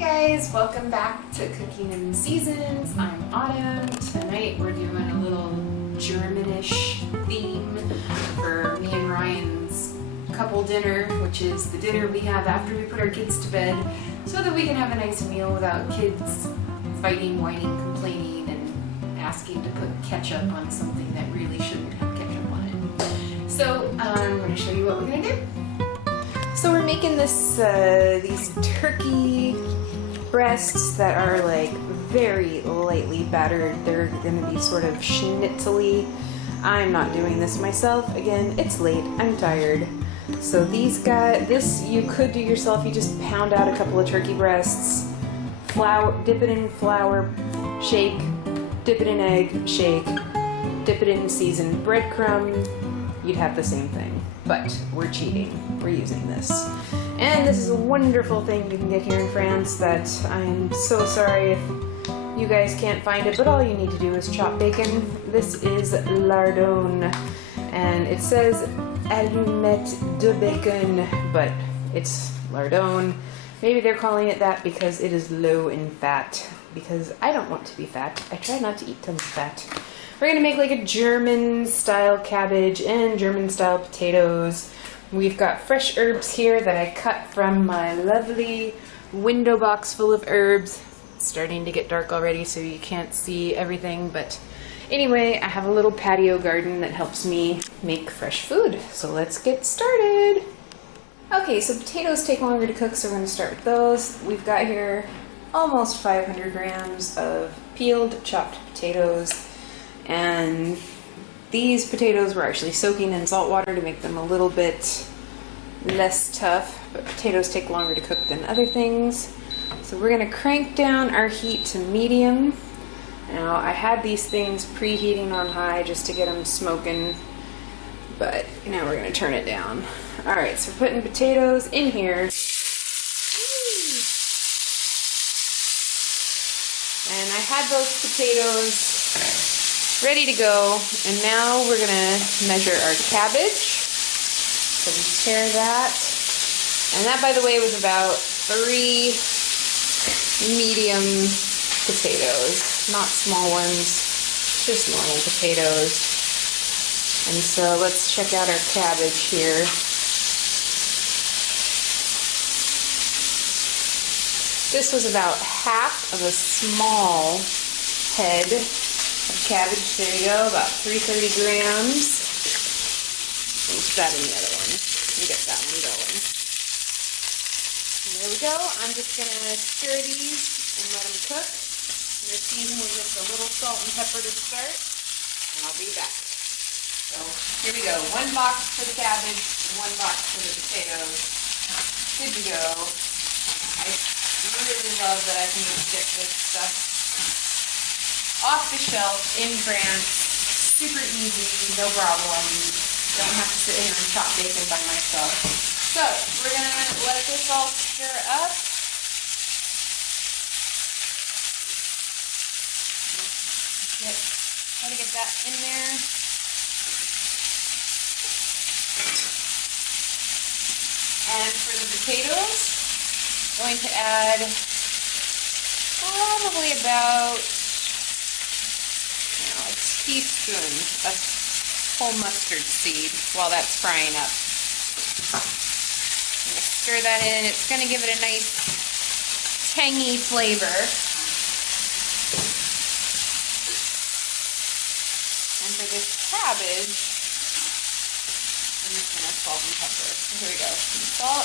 Hey guys, welcome back to Cooking in Seasons. I'm Autumn. Tonight we're doing a little Germanish theme for me and Ryan's couple dinner, which is the dinner we have after we put our kids to bed so that we can have a nice meal without kids fighting, whining, complaining, and asking to put ketchup on something that really shouldn't have ketchup on it. So I'm going to show you what we're going to do. So we're making this these turkey breasts that are like very lightly battered. They're going to be sort of schnitzely. I'm not doing this myself. Again, it's late. I'm tired. So this you could do yourself. You just pound out a couple of turkey breasts, dip it in flour, shake, dip it in egg, shake, dip it in seasoned breadcrumb. You'd have the same thing, but we're cheating. We're using this. And this is a wonderful thing you can get here in France that I'm so sorry if you guys can't find it, but all you need to do is chop bacon. This is lardon, and it says allumette de bacon, but it's lardon. Maybe they're calling it that because it is low in fat, because I don't want to be fat. I try not to eat tons of fat. We're gonna make like a German-style cabbage and German-style potatoes. We've got fresh herbs here that I cut from my lovely window box full of herbs. It's starting to get dark already, so you can't see everything, but anyway, I have a little patio garden that helps me make fresh food. So let's get started. Okay, so potatoes take longer to cook, so we're gonna start with those. We've got here almost 500 grams of peeled, chopped potatoes, and these potatoes were actually soaking in salt water to make them a little bit less tough, but potatoes take longer to cook than other things. So we're gonna crank down our heat to medium. Now I had these things preheating on high just to get them smoking, but now we're gonna turn it down. All right, so we're putting potatoes in here. And I had those potatoes ready to go, and now we're gonna measure our cabbage. So we tear that, and that, by the way, was about 3 medium potatoes, not small ones, just normal potatoes. And so let's check out our cabbage here. This was about half of a small head of cabbage. There you go, about 330 grams. We'll put that in the other one and get that one going. And there we go. I'm just going to stir these and let them cook. I'm going to season with just a little salt and pepper to start, and I'll be back. So here we go. 1 box for the cabbage, 1 box for the potatoes. Good to go. I really love that I can just get this stuff off the shelf in France. Super easy, no problem. Don't have to sit here and chop bacon by myself. So we're gonna let this all stir up. Try to get that in there. And for the potatoes, I'm going to add probably about a teaspoon of whole mustard seed while that's frying up. I'm going to stir that in. It's going to give it a nice tangy flavor. And for this cabbage, I'm just going to salt and pepper. Here we go. Some salt.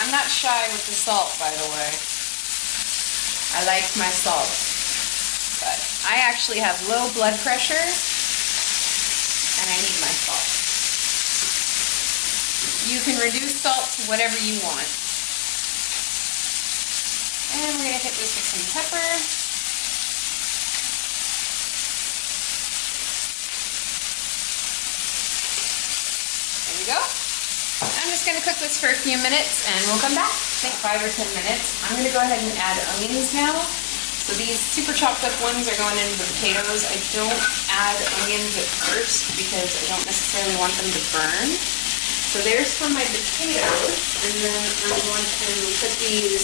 I'm not shy with the salt, by the way. I like my salt. But I actually have low blood pressure, and I need my salt. You can reduce salt to whatever you want. And we're going to hit this with some pepper. There we go. I'm just going to cook this for a few minutes, and we'll come back. I think 5 or 10 minutes. I'm going to go ahead and add onions now. So these super chopped up ones are going into the potatoes. I don't add onions at first because I don't necessarily want them to burn. So there's for my potatoes, and then I'm going to put these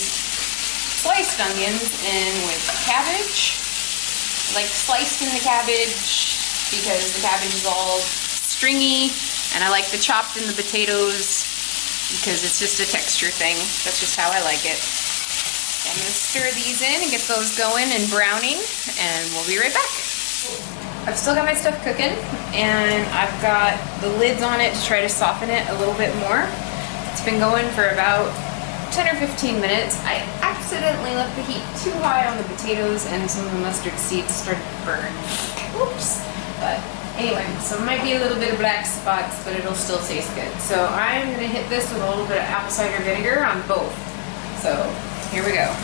sliced onions in with cabbage. I like sliced in the cabbage because the cabbage is all stringy, and I like the chopped in the potatoes because it's just a texture thing. That's just how I like it. I'm going to stir these in and get those going and browning, and we'll be right back. I've still got my stuff cooking, and I've got the lids on it to try to soften it a little bit more. It's been going for about 10 or 15 minutes. I accidentally left the heat too high on the potatoes, and some of the mustard seeds started to burn. Oops. But anyway, so it might be a little bit of black spots, but it'll still taste good. So I'm going to hit this with a little bit of apple cider vinegar on both. So here we go.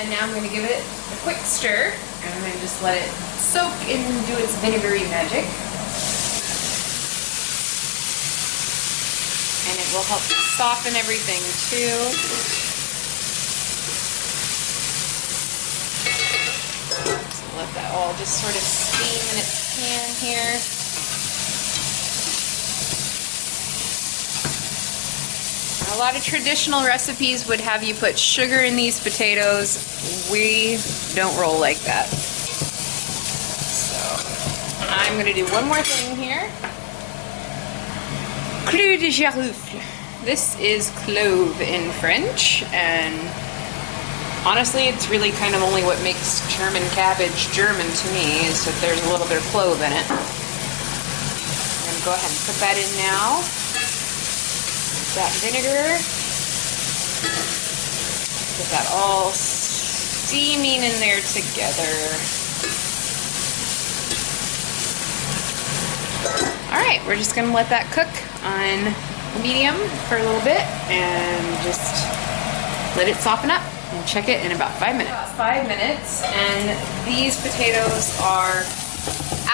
And now I'm going to give it a quick stir, and I'm going to just let it soak and do its vinegary magic. And it will help soften everything too. So let that all just sort of steam in its pan here. A lot of traditional recipes would have you put sugar in these potatoes. We don't roll like that. So I'm going to do one more thing here. Clove de girofle. This is clove in French, and honestly it's really kind of only what makes German cabbage German to me is that there's a little bit of clove in it. I'm going to go ahead and put that in now. That vinegar, get that all steaming in there together. Alright, we're just going to let that cook on medium for a little bit and just let it soften up and check it in about 5 minutes. About 5 minutes, and these potatoes are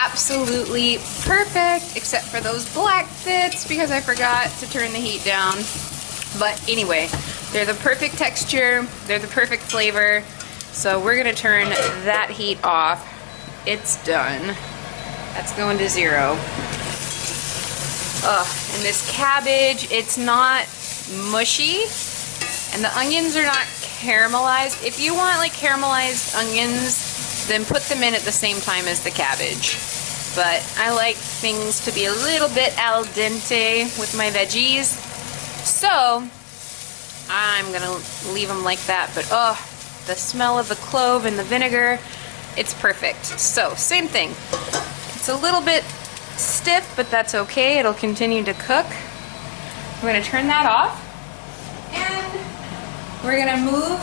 absolutely perfect, except for those black bits because I forgot to turn the heat down. But anyway, they're the perfect texture, they're the perfect flavor. So we're gonna turn that heat off. It's done. That's going to 0. And this cabbage, it's not mushy, and the onions are not caramelized. If you want like caramelized onions, then put them in at the same time as the cabbage. But I like things to be a little bit al dente with my veggies. So I'm gonna leave them like that, but the smell of the clove and the vinegar, it's perfect. So same thing. It's a little bit stiff, but that's okay. It'll continue to cook. I'm gonna turn that off, and we're gonna move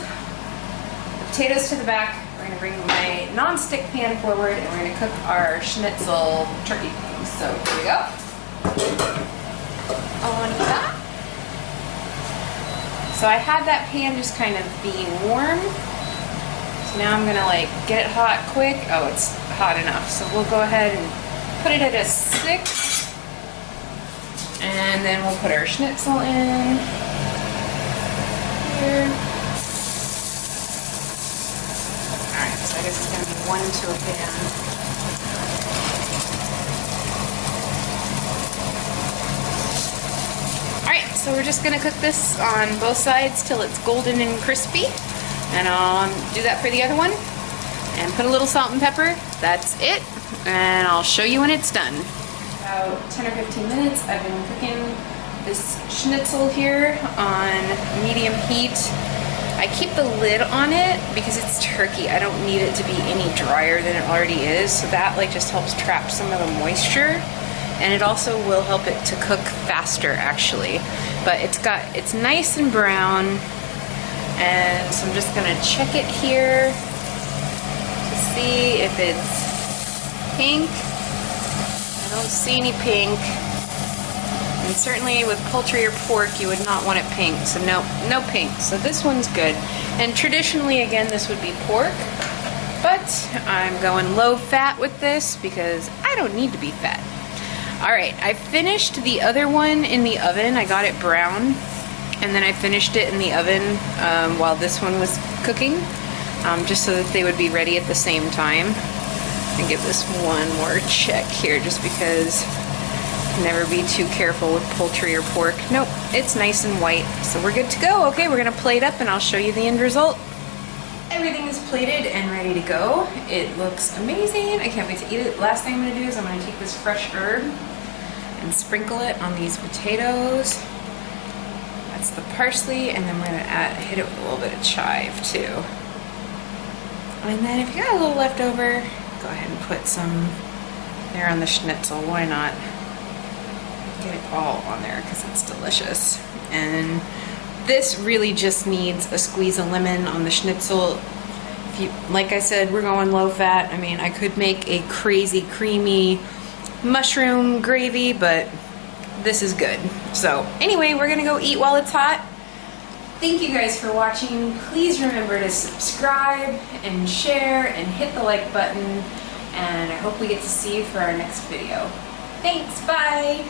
the potatoes to the back. We're going to bring my non-stick pan forward, and we're going to cook our Schnitzel turkey. So here we go. On that. So I had that pan just kind of being warm. So now I'm going to like get it hot quick. Oh, it's hot enough. So we'll go ahead and put it at a 6. And then we'll put our Schnitzel in here. So I guess it's going to be 1 to a pan. Alright, so we're just going to cook this on both sides till it's golden and crispy. And I'll do that for the other one. And put a little salt and pepper. That's it. And I'll show you when it's done. About 10 or 15 minutes, I've been cooking this Schnitzel here on medium heat. I keep the lid on it because it's turkey. I don't need it to be any drier than it already is, so that like just helps trap some of the moisture, and it also will help it to cook faster actually. But it's nice and brown, and so I'm just gonna check it here to see if it's pink. I don't see any pink. And certainly with poultry or pork, you would not want it pink. So no pink. So this one's good. And traditionally, again, this would be pork. But I'm going low fat with this because I don't need to be fat. All right, I finished the other one in the oven. I got it brown, and then I finished it in the oven while this one was cooking, just so that they would be ready at the same time. And give this one more check here, just because never be too careful with poultry or pork. Nope, it's nice and white, so we're good to go. Okay, we're gonna plate up and I'll show you the end result. Everything is plated and ready to go. It looks amazing. I can't wait to eat it. Last thing I'm gonna do is I'm gonna take this fresh herb and sprinkle it on these potatoes. That's the parsley, and then we're gonna hit it with a little bit of chive too. And then if you got a little left over, go ahead and put some there on the schnitzel. Why not? Get it all on there because it's delicious. And this really just needs a squeeze of lemon on the schnitzel. If you, like I said, we're going low fat. I mean, I could make a crazy creamy mushroom gravy, but this is good. So anyway, we're gonna go eat while it's hot. Thank you guys for watching. Please remember to subscribe and share and hit the like button. And I hope we get to see you for our next video. Thanks, bye!